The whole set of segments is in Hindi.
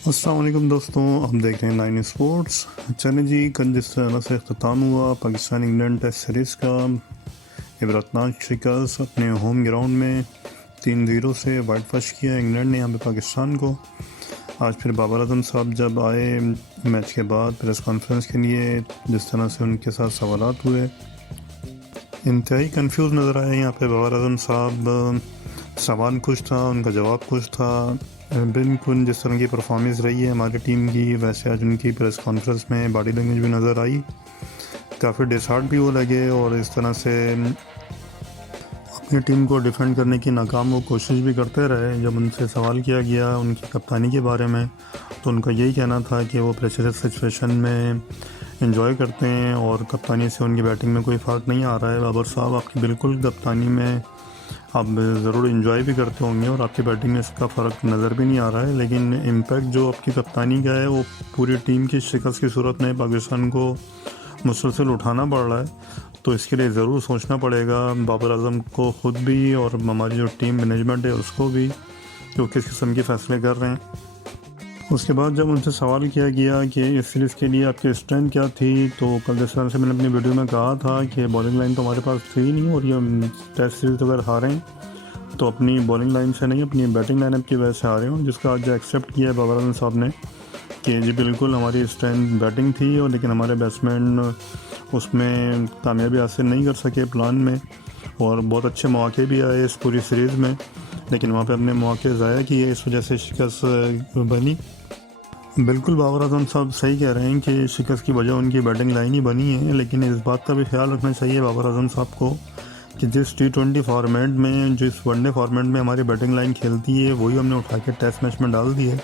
अस्सलाम वालेकुम दोस्तों, हम देख रहे हैं 9 स्पोर्ट्स। चलें जी, कल जिस तरह से अख्ताम हुआ पाकिस्तान इंग्लैंड टेस्ट सीरीज़ का, इबरतनाक शिकस्त अपने होम ग्राउंड में 3-0 से वाइट फश किया इंग्लैंड ने यहाँ पे पाकिस्तान को। आज फिर बाबर आजम साहब जब आए मैच के बाद प्रेस कॉन्फ्रेंस के लिए, जिस तरह से उनके साथ सवालात हुए, इंतहाई कंफ्यूज नज़र आए यहाँ पे बाबर आजम साहब। सवाल कुछ था, उनका जवाब कुछ था। बिल्कुल जिस तरह की परफॉर्मेंस रही है हमारी टीम की, वैसे आज उनकी प्रेस कॉन्फ्रेंस में बॉडी लैंग्वेज भी नज़र आई। काफ़ी डिसहार्ट भी वो लगे और इस तरह से अपनी टीम को डिफेंड करने की नाकाम वो कोशिश भी करते रहे। जब उनसे सवाल किया गया उनकी कप्तानी के बारे में, तो उनका यही कहना था कि वो प्रेशर सिचुएशन में एंजॉय करते हैं और कप्तानी से उनकी बैटिंग में कोई फ़र्क नहीं आ रहा है। बाबर साहब, आपकी बिल्कुल कप्तानी में आप ज़रूर एंजॉय भी करते होंगे और आपकी बैटिंग में इसका फ़र्क नज़र भी नहीं आ रहा है, लेकिन इम्पैक्ट जो आपकी कप्तानी का है वो पूरी टीम की शिकस्त की सूरत में पाकिस्तान को मुसलसल उठाना पड़ रहा है। तो इसके लिए ज़रूर सोचना पड़ेगा बाबर आजम को ख़ुद भी और हमारी जो टीम मैनेजमेंट है उसको भी, जो किस किस्म के फ़ैसले कर रहे हैं। उसके बाद जब उनसे सवाल किया गया कि इस सीरीज़ के लिए आपकी स्ट्रेंथ क्या थी, तो कल जिस तरह से मैंने अपनी वीडियो में कहा था कि बॉलिंग लाइन तो हमारे पास थी ही नहीं और ये टेस्ट सीरीज़ अगर हारें तो अपनी बॉलिंग लाइन से नहीं, अपनी बैटिंग लाइनअप की वजह से हारे हूँ, जिसका आज एक्सेप्ट किया बाबर आजम साहब ने कि जी बिल्कुल हमारी स्ट्रेंथ बैटिंग थी और लेकिन हमारे बैट्समैन उसमें कामयाबी हासिल नहीं कर सके प्लान में, और बहुत अच्छे मौके भी आए इस पूरी सीरीज़ में, लेकिन वहाँ पे अपने मौके ज़ाया किए, इस वजह से शिकस्त बनी। बिल्कुल बाबर आजम साहब सही कह रहे हैं कि शिकस्त की वजह उनकी बैटिंग लाइन ही बनी है, लेकिन इस बात का भी ख्याल रखना चाहिए बाबर आजम साहब को कि जिस T20 फॉर्मेट में, जिस वनडे फॉर्मेट में हमारी बैटिंग लाइन खेलती है वही हमने उठा के टेस्ट मैच में डाल दी है।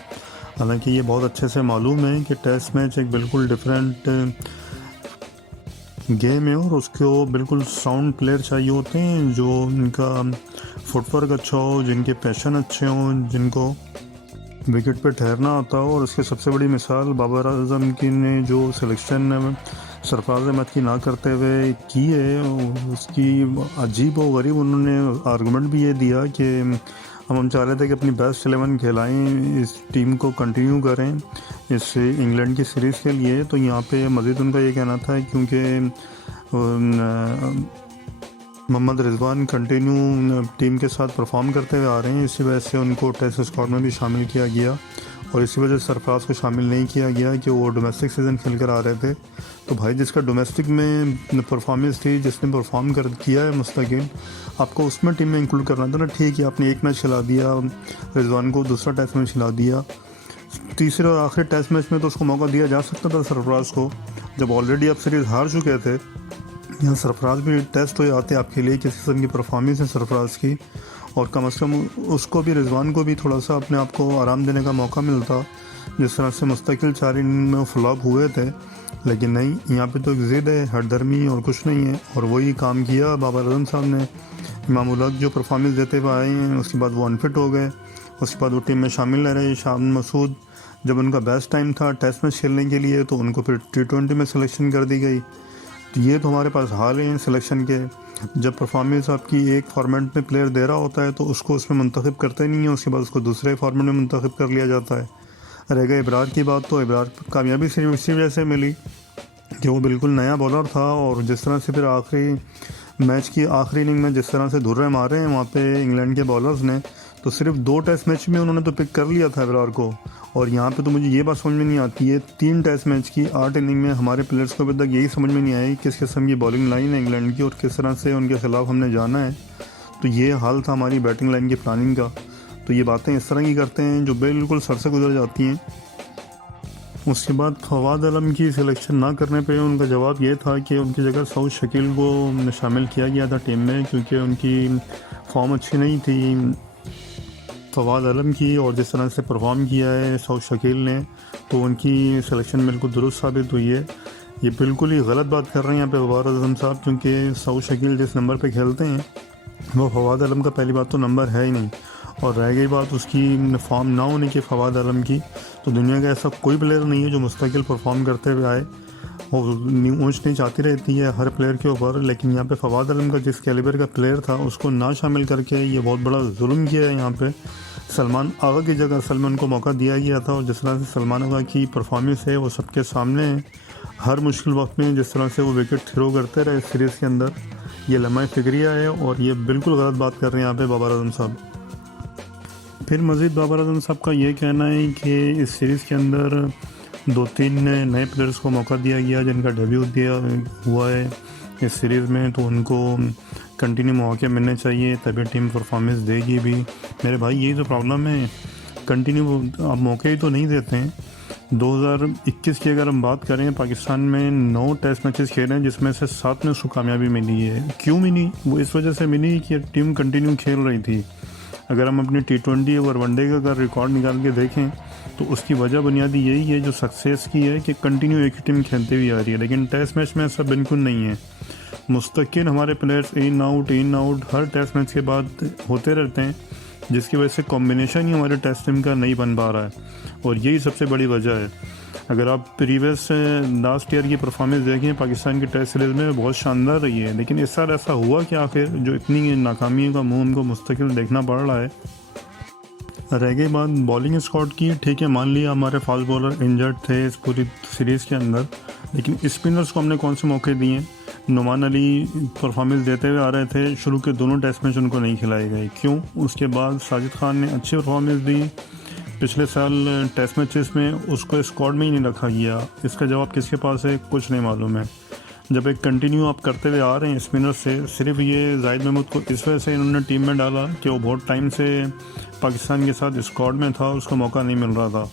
हालांकि ये बहुत अच्छे से मालूम है कि टेस्ट मैच एक बिल्कुल डिफरेंट गेम है और उसको बिल्कुल साउंड प्लेयर चाहिए होते हैं, जो उनका फुटवर्क अच्छा हो, जिनके पैशन अच्छे हों, जिनको विकेट पे ठहरना आता हो। और उसकी सबसे बड़ी मिसाल बाबर आजम की ने जो सिलेक्शन सरफराज अहमद की ना करते हुए की है, उसकी अजीब व गरीब उन्होंने आर्गूमेंट भी ये दिया कि हम चाह रहे थे कि अपनी बेस्ट 11 खिलाएं, इस टीम को कंटिन्यू करें इस इंग्लैंड की सीरीज़ के लिए। तो यहाँ पे मज़ीद उनका ये कहना था क्योंकि मोहम्मद रिजवान कंटिन्यू टीम के साथ परफॉर्म करते हुए आ रहे हैं, इसी वजह से उनको टेस्ट स्क्वाड में भी शामिल किया गया और इसी वजह से सरफराज को शामिल नहीं किया गया कि वो डोमेस्टिक सीज़न खेल कर आ रहे थे। तो भाई जिसका डोमेस्टिक में परफॉर्मेंस थी, जिसने परफॉर्म कर किया है मुस्तकिल, आपको उसमें टीम में इंक्लूड करना था ना। ठीक है, आपने एक मैच खिला दिया रिजवान को, दूसरा टेस्ट मैच खिला दिया, तीसरे और आखिरी टेस्ट मैच में तो उसको मौका दिया जा सकता था सरफराज को, जब ऑलरेडी आप सीरीज़ हार चुके थे। यहाँ सरफराज भी टेस्ट हो जाते आपके लिए किस किस्म की परफॉर्मेंस है सरफराज की, और कम से कम उसको भी, रिजवान को भी थोड़ा सा अपने आप को आराम देने का मौका मिलता, जिस तरह से मुस्तकिल 4 इनिंग में फ्लॉप हुए थे। लेकिन नहीं, यहाँ पे तो एक ज़िद है, हरदर्मी और कुछ नहीं है, और वही काम किया बाबर आजम साहब ने। इमाम उल हक जो परफॉर्मेंस देते हुए आए हैं, उसके बाद वो अनफिट हो गए, उसके बाद वो टीम में शामिल नहीं रहे। शाम मसूद जब उनका बेस्ट टाइम था टेस्ट मैच खेलने के लिए, तो उनको फिर T20 में सिलेक्शन कर दी गई। तो ये तो हमारे पास हाल हैं सिलेक्शन के, जब परफॉर्मेंस आपकी एक फॉर्मेट में प्लेयर दे रहा होता है तो उसको उसमें मुंतखब करते नहीं है, उसके बाद उसको दूसरे फॉर्मेट में मुंतखब कर लिया जाता है। रह गई इब्रार की बात, तो इब्रार कामयाबी सिर्फ इसी वजह से मिली कि वो बिल्कुल नया बॉलर था, और जिस तरह से फिर आखिरी मैच की आखिरी इनिंग में जिस तरह से धुर्रे मारे हैं वहाँ पे इंग्लैंड के बॉलर्स ने, तो सिर्फ 2 टेस्ट मैच में उन्होंने तो पिक कर लिया था इब्रार को। और यहाँ पे तो मुझे ये बात समझ में नहीं आती है, 3 टेस्ट मैच की 8 इनिंग में हमारे प्लेयर्स को अभी तक यही समझ में नहीं आई किस किस्म की बॉलिंग लाइन है इंग्लैंड की और किस तरह से उनके खिलाफ हमने जाना है। तो ये हाल था हमारी बैटिंग लाइन की प्लानिंग का। तो ये बातें इस तरह की करते हैं जो बिल्कुल सर से गुजर जाती हैं। उसके बाद फवाद आलम की सिलेक्शन ना करने पे उनका जवाब ये था कि उनकी जगह सऊद शकील को शामिल किया गया था टीम में, क्योंकि उनकी फॉर्म अच्छी नहीं थी फवाद आलम की, और जिस तरह से परफॉर्म किया है सऊद शकील ने, तो उनकी सिलेक्शन बिल्कुल दुरुस्त साबित हुई है। ये बिल्कुल ही गलत बात कर रहे हैं यहाँ पे बाबर आजम साहब, क्योंकि सऊद शकील जिस नंबर पे खेलते हैं वो फवाद आलम का पहली बात तो नंबर है ही नहीं, और रह गई बात उसकी फॉर्म ना होने की फवाद आलम की, तो दुनिया का ऐसा कोई प्लेयर नहीं है जो मुस्तकिल परफॉर्म करते हुए आए। और ऊंच नीच आती रहती है हर प्लेयर के ऊपर, लेकिन यहाँ पे फवाद आलम का जिस कैलिबर का प्लेयर था उसको ना शामिल करके ये बहुत बड़ा जुल्म किया है। यहाँ पे सलमान आगा की जगह सलमान को मौका दिया गया था, और जिस तरह से सलमान आगा की परफॉर्मेंस है वो सबके सामने है। हर मुश्किल वक्त में जिस तरह से वो विकेट थ्रो करते रहे इस सीरीज़ के अंदर, ये लम्हा फिक्रिया है, और ये बिल्कुल गलत बात कर रहे हैं यहाँ पे बाबर आजम साहब। फिर मज़ीद बाबर आजम साहब का ये कहना है कि इस सीरीज़ के अंदर 2-3 नए प्लेयर्स को मौका दिया गया जिनका डेब्यू दिया हुआ है इस सीरीज़ में, तो उनको कंटिन्यू मौके मिलने चाहिए तभी टीम परफॉर्मेंस देगी भी। मेरे भाई यही तो प्रॉब्लम है, कंटिन्यू आप मौके ही तो नहीं देते हैं। 2021 की अगर हम बात करें, पाकिस्तान में 9 टेस्ट मैचेस खेले हैं जिसमें से 7 में उसको कामयाबी मिली है। क्यों मिली? वो इस वजह से मिली कि टीम कंटिन्यू खेल रही थी। अगर हम अपनी T20 और वनडे का अगर रिकॉर्ड निकाल के देखें तो उसकी वजह बुनियादी यही है जो सक्सेस की है कि कंटिन्यू एक ही टीम खेलती हुई आ रही है। लेकिन टेस्ट मैच में ऐसा बिल्कुल नहीं है, मुस्तकिल हमारे प्लेयर्स इन आउट हर टेस्ट मैच के बाद होते रहते हैं, जिसकी वजह से कॉम्बिनेशन ही हमारे टेस्ट टीम का नहीं बन पा रहा है, और यही सबसे बड़ी वजह है। अगर आप प्रीवियस लास्ट ईयर की परफॉर्मेंस देखें पाकिस्तान की टेस्ट सीरीज़ में बहुत शानदार रही है, लेकिन इस साल ऐसा हुआ कि आखिर जो इतनी नाकामियों का मुंह उनको मुस्तकिल देखना पड़ रहा है। रह गई बात बॉलिंग स्क्वाड की, ठीक है मान लिया हमारे फास्ट बॉलर इंजर्ड थे इस पूरी सीरीज़ के अंदर, लेकिन स्पिनर्स को हमने कौन से मौके दिए? नुमान अली परफॉर्मेंस देते हुए आ रहे थे, शुरू के दोनों टेस्ट मैच उनको नहीं खिलाए गए, क्यों? उसके बाद साजिद खान ने अच्छी परफॉर्मेंस दी, पिछले साल टेस्ट मैचेस में उसको स्क्वाड में ही नहीं रखा गया। इसका जवाब किसके पास है? कुछ नहीं मालूम है। जब एक कंटिन्यू आप करते हुए आ रहे हैं स्पिनर से, सिर्फ ये जाहिद महमूद को इस वजह से इन्होंने टीम में डाला कि वो बहुत टाइम से पाकिस्तान के साथ स्क्वाड में था, उसको मौका नहीं मिल रहा था,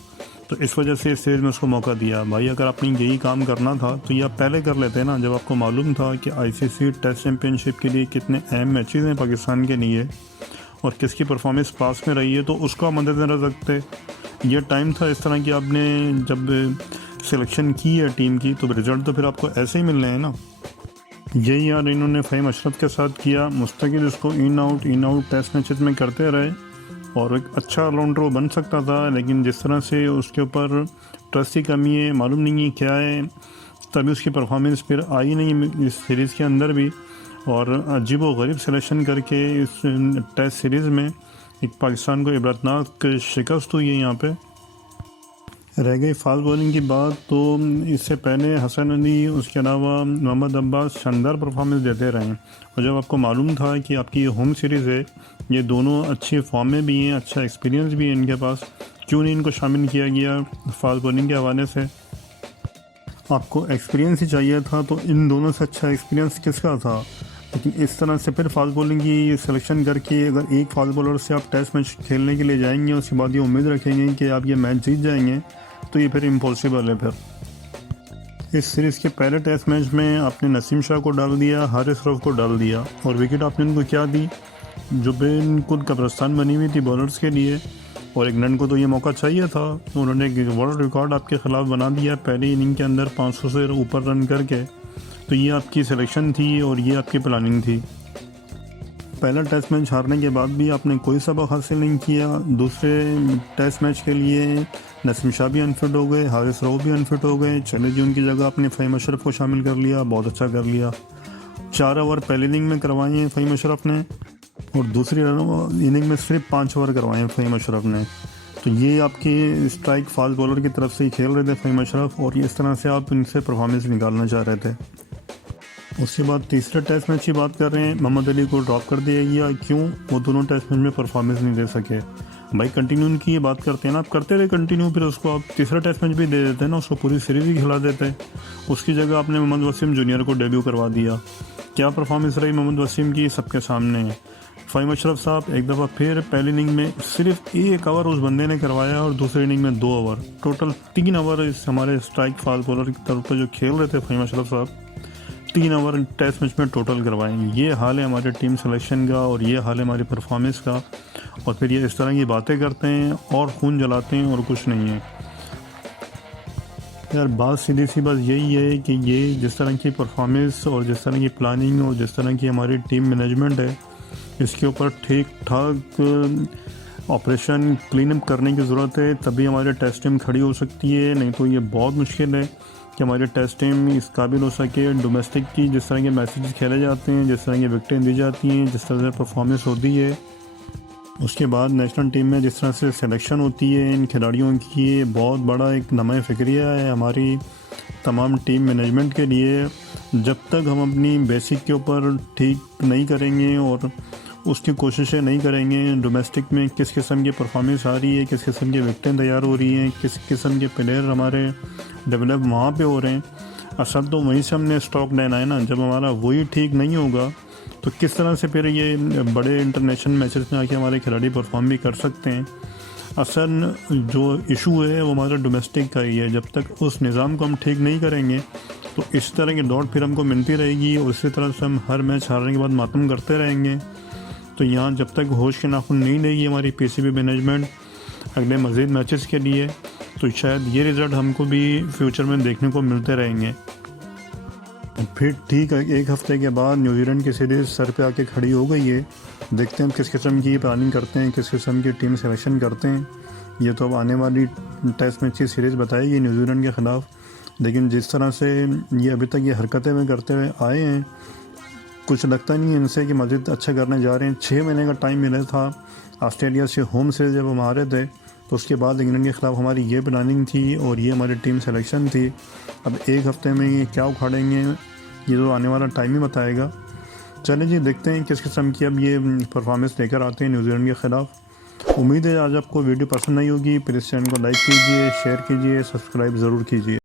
तो इस वजह से इस सीरीज़ में उसको मौका दिया। भाई अगर आपने यही काम करना था तो ये आप पहले कर लेते ना, जब आपको मालूम था कि ICC टेस्ट चैम्पियनशिप के लिए कितने अहम मैचेस हैं पाकिस्तान के लिए और किसकी परफॉर्मेंस पास में रही है, तो उसको आप मद्देनज़र रखते। ये टाइम था इस तरह की, आपने जब सिलेक्शन की है टीम की तो रिज़ल्ट तो फिर आपको ऐसे ही मिलने हैं ना। यही यार इन्होंने फ़हीम अशरफ के साथ किया, मुस्तकिल इसको इन आउट टेस्ट मैचेस में करते रहे, और एक अच्छा ऑलराउंडर वो बन सकता था, लेकिन जिस तरह से उसके ऊपर ट्रस्ट की कमी है, मालूम नहीं है क्या है, तभी उसकी परफॉर्मेंस फिर आई नहीं इस सीरीज़ के अंदर भी, और अजीब व गरीब सिलेक्शन करके इस टेस्ट सीरीज़ में एक पाकिस्तान को इबरतनाक शिकस्त हुई है। यहाँ पे रह गई फास्ट बॉलिंग की बात, तो इससे पहले हसन अली उसके अलावा मोहम्मद अब्बास शानदार परफॉर्मेंस देते रहे, और जब आपको मालूम था कि आपकी ये होम सीरीज़ है, ये दोनों अच्छी फॉर्म में भी हैं, अच्छा एक्सपीरियंस भी है इनके पास, क्यों नहीं इनको शामिल किया गया फास्ट बॉलिंग के हवाले से? आपको एक्सपीरियंस ही चाहिए था, तो इन दोनों से अच्छा एक्सपीरियंस किसका था? लेकिन इस तरह से फिर फास्ट बॉलिंग की सिलेक्शन करके अगर एक फास्ट बॉलर से आप टेस्ट मैच खेलने के लिए जाएंगे, उसके बाद ये उम्मीद रखेंगे कि आप ये मैच जीत जाएंगे, तो ये फिर इम्पॉसिबल है। फिर इस सीरीज़ के पहले टेस्ट मैच में आपने नसीम शाह को डाल दिया, हारिस रऊफ को डाल दिया, और विकेट आपने उनको क्या दी? जो बिल्कुल कब्रिस्तान बनी हुई थी बॉलर्स के लिए, और इंग्लैंड को तो ये मौका चाहिए था, उन्होंने वर्ल्ड रिकॉर्ड आपके ख़िलाफ़ बना दिया पहली इनिंग के अंदर 500 से ऊपर रन करके। तो ये आपकी सिलेक्शन थी और ये आपकी प्लानिंग थी। पहला टेस्ट मैच हारने के बाद भी आपने कोई सबक हासिल नहीं किया। दूसरे टेस्ट मैच के लिए नसीम शाह भी अनफिट हो गए, हारिस रऊफ भी अनफिट हो गए, चले जी उनकी जगह आपने फ़हीम अशरफ को शामिल कर लिया, बहुत अच्छा कर लिया। 4 ओवर पहली इनिंग में करवाए हैं फ़हीम अशरफ ने, और दूसरी इनिंग में सिर्फ 5 ओवर करवाए हैं फ़हीम अशरफ ने। तो ये आपकी स्ट्राइक फास्ट बॉलर की तरफ से ही खेल रहे थे फ़हीम अशरफ, और इस तरह से आप इनसे परफॉर्मेंस निकालना चाह रहे थे। उसके बाद तीसरे टेस्ट मैच की बात कर रहे हैं, मोहम्मद अली को ड्रॉप कर दिया गया, क्यों? वो दोनों टेस्ट मैच में परफॉर्मेंस नहीं दे सके। भाई कंटिन्यू उनकी ये बात करते हैं ना, आप करते रहे कंटिन्यू, फिर उसको आप तीसरा टेस्ट मैच भी दे देते हैं ना, उसको पूरी सीरीज़ ही खिला देते। उसकी जगह आपने मोहम्मद वसीम जूनियर को डेब्यू करवा दिया। क्या परफॉर्मेंस रही मोहम्मद वसीम की, सबके सामने। फ़हीम अशरफ साहब एक दफ़ा फिर पहली इनिंग में सिर्फ 1 ओवर उस बंदे ने करवाया, और दूसरी इनिंग में 2 ओवर, टोटल 3 ओवर इस हमारे स्ट्राइक फास्ट बॉलर की तरफ पर जो खेल रहे थे फ़हीम अशरफ साहब, 3 ओवर टेस्ट मैच में टोटल करवाएं। ये हाल है हमारे टीम सिलेक्शन का, और ये हाल है हमारी परफॉर्मेंस का, और फिर ये इस तरह की बातें करते हैं और खून जलाते हैं और कुछ नहीं है। यार बात सीधी सी बात यही है कि ये जिस तरह की परफॉर्मेंस और जिस तरह की प्लानिंग और जिस तरह की हमारी टीम मैनेजमेंट है, इसके ऊपर ठीक ठाक ऑपरेशन क्लीन अप करने की ज़रूरत है, तभी हमारी टेस्ट टीम खड़ी हो सकती है, नहीं तो ये बहुत मुश्किल है कि हमारी टेस्ट टीम इस काबिल हो सके। डोमेस्टिक की जिस तरह के मैचेस खेले जाते हैं, जिस तरह की विकेटें दी जाती हैं, जिस तरह से परफॉर्मेंस होती है, उसके बाद नेशनल टीम में जिस तरह से सिलेक्शन होती है इन खिलाड़ियों की, ये बहुत बड़ा एक नमा फ़िक्रिया है हमारी तमाम टीम मैनेजमेंट के लिए। जब तक हम अपनी बेसिक के ऊपर ठीक नहीं करेंगे और उसकी कोशिशें नहीं करेंगे, डोमेस्टिक में किस किस्म की परफॉर्मेंस आ रही है, किस किस्म की विकेटें तैयार हो रही हैं, किस किस्म के प्लेयर हमारे डेवलप वहाँ पे हो रहे हैं, असल तो वहीं से हमने स्टॉक लेना है ना। जब हमारा वही ठीक नहीं होगा तो किस तरह से फिर ये बड़े इंटरनेशनल मैचेस में आके हमारे खिलाड़ी परफॉर्म भी कर सकते हैं। असल जो इशू है वो हमारा डोमेस्टिक का ही है। जब तक उस निज़ाम को हम ठीक नहीं करेंगे तो इस तरह की दौड़ फिर हमको मिलती रहेगी और इसी तरह से हम हर मैच हारने के बाद मातम करते रहेंगे। तो यहाँ जब तक होश के नाखून नहीं लेगी हमारी पीसीबी मैनेजमेंट अगले मज़ीद मैचेस के लिए, तो शायद ये रिज़ल्ट हमको भी फ्यूचर में देखने को मिलते रहेंगे। फिर ठीक है, एक हफ़्ते के बाद न्यूजीलैंड की सीरीज़ सर पे आके खड़ी हो गई है। देखते हैं किस किस्म की प्लानिंग करते हैं, किस किस्म की टीम सिलेक्शन करते हैं। ये तो अब आने वाली टेस्ट मैच की सीरीज़ बताएगी न्यूजीलैंड के ख़िलाफ़। लेकिन जिस तरह से ये अभी तक ये हरकतें में करते हुए आए हैं, कुछ लगता नहीं है इनसे कि मज़ीद अच्छा करने जा रहे हैं। 6 महीने का टाइम मिला था ऑस्ट्रेलिया से होम सीरीज़ जब हम हारे थे, तो उसके बाद इंग्लैंड के ख़िलाफ़ हमारी ये प्लानिंग थी और ये हमारी टीम सिलेक्शन थी। अब एक हफ़्ते में ये क्या उखाड़ेंगे ये तो आने वाला टाइम ही बताएगा। चलें जी, देखते हैं किस किस्म की अब ये परफॉर्मेंस लेकर आते हैं न्यूजीलैंड के ख़िलाफ़। उम्मीद है आज आपको वीडियो पसंद आई होगी। प्लीज़ चैनल को लाइक कीजिए, शेयर कीजिए, सब्सक्राइब ज़रूर कीजिए।